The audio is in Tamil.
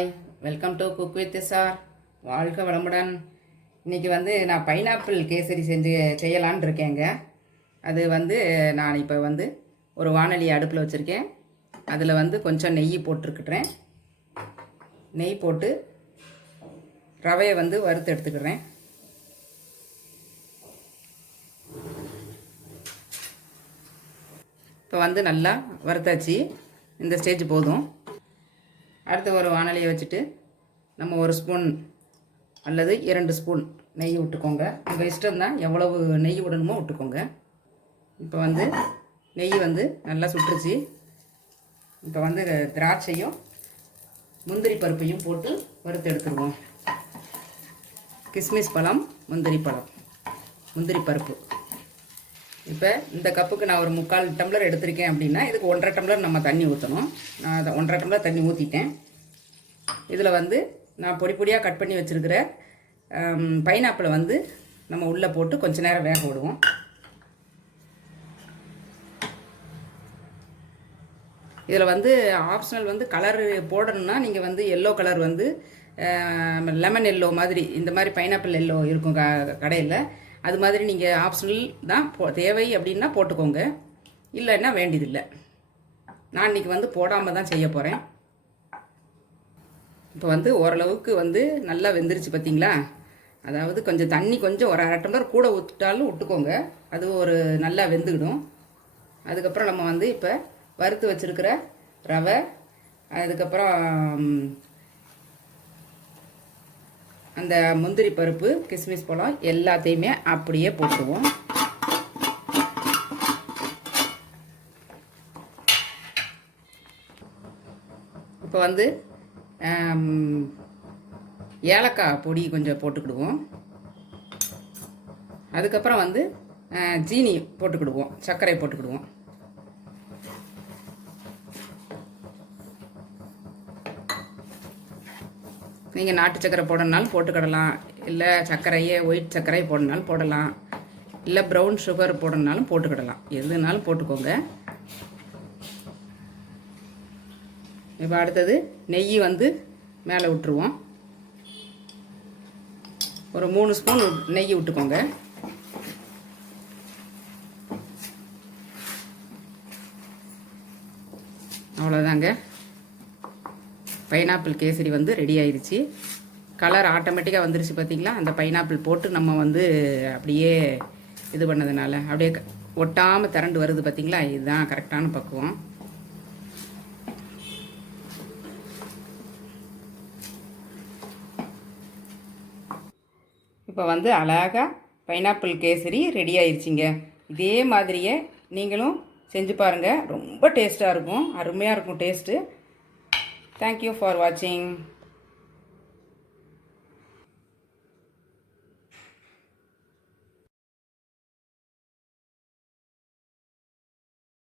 Hi, welcome to cook with sir. வாழ்க வளமுடன். இன்றைக்கி நான் பைனாப்பிள் கேசரி செய்யலான் இருக்கேங்க. அது நான் இப்போ ஒரு வானொலி அடுப்பில் வச்சுருக்கேன். அதில் கொஞ்சம் நெய் போட்டிருக்கிறேன். நெய் போட்டு ரவையை வறுத்து எடுத்துக்கிறேன். இப்போ நல்லா வறுத்தாச்சு. இந்த ஸ்டேஜ் போதும். அடுத்து ஒரு வானலியை வச்சுட்டு நம்ம ஒரு ஸ்பூன் அல்லது 2 ஸ்பூன் நெய் விட்டுக்கோங்க. உங்கள் இஷ்டம்தான், எவ்வளவு நெய் விடணுமோ விட்டுக்கோங்க. இப்போ நெய் நல்லா சுட்டுருச்சு. இப்போ திராட்சையும் முந்திரி பருப்பையும் போட்டு வறுத்து எடுத்துருவோம். கிஸ்மிஸ் பழம், முந்திரி பருப்பு. இப்போ இந்த கப்புக்கு நான் ஒரு 3/4 டம்ளர் எடுத்திருக்கேன் அப்படின்னா இதுக்கு 1.5 டம்ளர் நம்ம தண்ணி ஊற்றணும். நான் அதை 1.5 டம்ளர் தண்ணி ஊற்றிட்டேன். இதில் நான் பொடி பொடியாக கட் பண்ணி வச்சுருக்கிற பைனாப்பிளை நம்ம உள்ளே போட்டு கொஞ்ச நேரம் வேக விடுவோம். இதில் ஆப்ஷனல் கலர் போடணும்னா நீங்கள் எல்லோ கலர் லெமன் எல்லோ மாதிரி, இந்த மாதிரி பைனாப்பிள் எல்லோ இருக்கும் கடையில். அது மாதிரி நீங்கள் ஆப்ஷனல் தான், தேவை அப்படின்னா போட்டுக்கோங்க, இல்லைன்னா வேண்டியதில்லை. நான் இன்றைக்கி போடாமல் தான் செய்ய போகிறேன். இப்போ ஓரளவுக்கு நல்லா வெந்துருச்சு பார்த்தீங்களா. அதாவது கொஞ்சம் தண்ணி கொஞ்சம் ஒரு 1/2 டம்ளர் கூட ஊற்றிட்டாலும் விட்டுக்கோங்க, அது ஒரு நல்லா வெந்துக்கிடும். அதுக்கப்புறம் நம்ம இப்போ வறுத்து வச்சுருக்கிற ரவை, அதுக்கப்புறம் அந்த முந்திரி பருப்பு, கிஸ்மிஸ் பழம் எல்லாத்தையுமே அப்படியே போட்டுருவோம். இப்போ ஏலக்காய் பொடி கொஞ்சம் போட்டுக்கிடுவோம். அதுக்கப்புறம் ஜீனி போட்டுக்கிடுவோம், சர்க்கரை போட்டுக்கிடுவோம். நீங்கள் நாட்டு சர்க்கரை போடணுனாலும் போட்டுக்கிடலாம், இல்லை சர்க்கரையே ஒயிட் சர்க்கரை போடணுனாலும் போடலாம், இல்லை ப்ரௌன் சுகர் போடணுனாலும் போட்டுக்கிடலாம், எதுனாலும் போட்டுக்கோங்க. இப்போ அடுத்தது நெய் மேலே விட்டுருவோம். ஒரு 3 ஸ்பூன் நெய் விட்டுக்கோங்க. அவ்வளோதாங்க, பைனாப்பிள் கேசரி ரெடி ஆயிடுச்சு. கலர் ஆட்டோமேட்டிக்காக வந்துருச்சு பார்த்தீங்களா. அந்த பைனாப்பிள் போட்டு நம்ம அப்படியே இது பண்ணதுனால அப்படியே ஒட்டாமல் திரண்டு வருது பார்த்தீங்களா. இதுதான் கரெக்டான பக்குவம். இப்போ அழகாக பைனாப்பிள் கேசரி ரெடி ஆயிடுச்சிங்க. இதே மாதிரியே நீங்களும் செஞ்சு பாருங்கள். ரொம்ப டேஸ்ட்டாக இருக்கும், அருமையாக இருக்கும் taste. Thank you for watching.